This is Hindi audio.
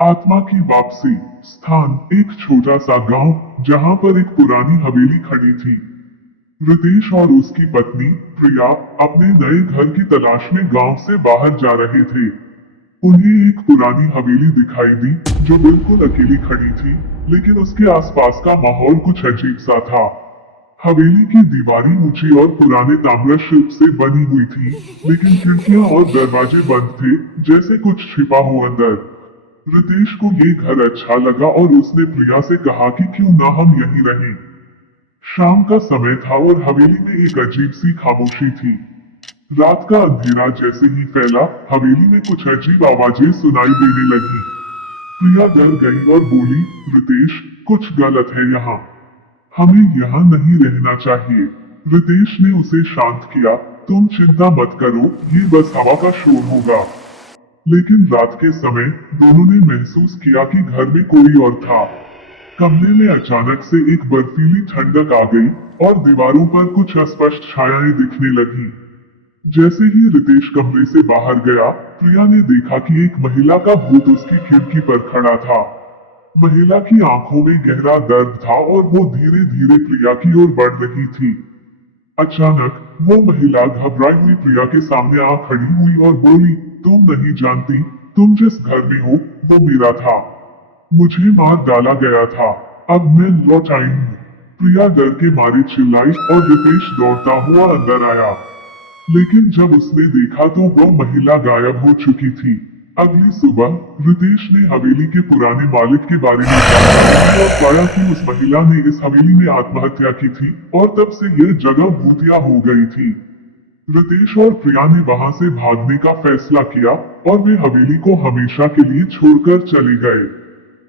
आत्मा की वापसी। स्थान एक छोटा सा गांव जहां पर एक पुरानी हवेली खड़ी थी। रितेश और उसकी पत्नी प्रिया अपने नए घर की तलाश में गांव से बाहर जा रहे थे। उन्हें एक पुरानी हवेली दिखाई दी जो बिल्कुल अकेली खड़ी थी, लेकिन उसके आसपास का माहौल कुछ अजीब सा था। हवेली की दीवारें ऊंची और पुराने ताम्र शिल्प से बनी हुई थी, लेकिन खिड़कियां और दरवाजे बंद थे, जैसे कुछ छिपा हो अंदर। रितेश को ये घर अच्छा लगा और उसने प्रिया से कहा कि क्यों ना हम यहीं रहें। शाम का समय था और हवेली में एक अजीब सी खामोशी थी। रात का अंधेरा जैसे ही फैला, हवेली में कुछ अजीब आवाजें सुनाई देने लगी। प्रिया डर गई और बोली, रितेश, कुछ गलत है यहाँ। हमें यहाँ नहीं रहना चाहिए। रितेश ने उसे शांत किया, तुम चिंता मत करो, ये बस हवा का शोर होगा। लेकिन रात के समय दोनों ने महसूस किया कि घर में कोई और था। कमरे में अचानक से एक बर्फीली ठंडक आ गई और दीवारों पर कुछ अस्पष्ट छायाएं दिखने लगी। जैसे ही रितेश कमरे से बाहर गया, प्रिया ने देखा कि एक महिला का भूत उसकी खिड़की पर खड़ा था। महिला की आंखों में गहरा दर्द था और वो धीरे धीरे प्रिया की ओर बढ़ रही थी। अचानक वो महिला घबराई हुई प्रिया के सामने आ खड़ी हुई और बोली, तुम नहीं जानती, तुम जिस घर में हो वो मेरा था। मुझे मार डाला गया था, अब मैं लौट आई हूँ। प्रिया डर के मारे चिल्लाई और रितेश दौड़ता हुआ अंदर आया। लेकिन जब उसने देखा तो वो महिला गायब हो चुकी थी। अगली सुबह रितेश ने हवेली के पुराने मालिक के बारे में जाना और पाया कि उस महिला ने इस हवेली में आत्महत्या की थी और तब से यह जगह भूतिया हो गई थी। रितेश और प्रिया ने वहां से भागने का फैसला किया और वे हवेली को हमेशा के लिए छोड़कर चले गए।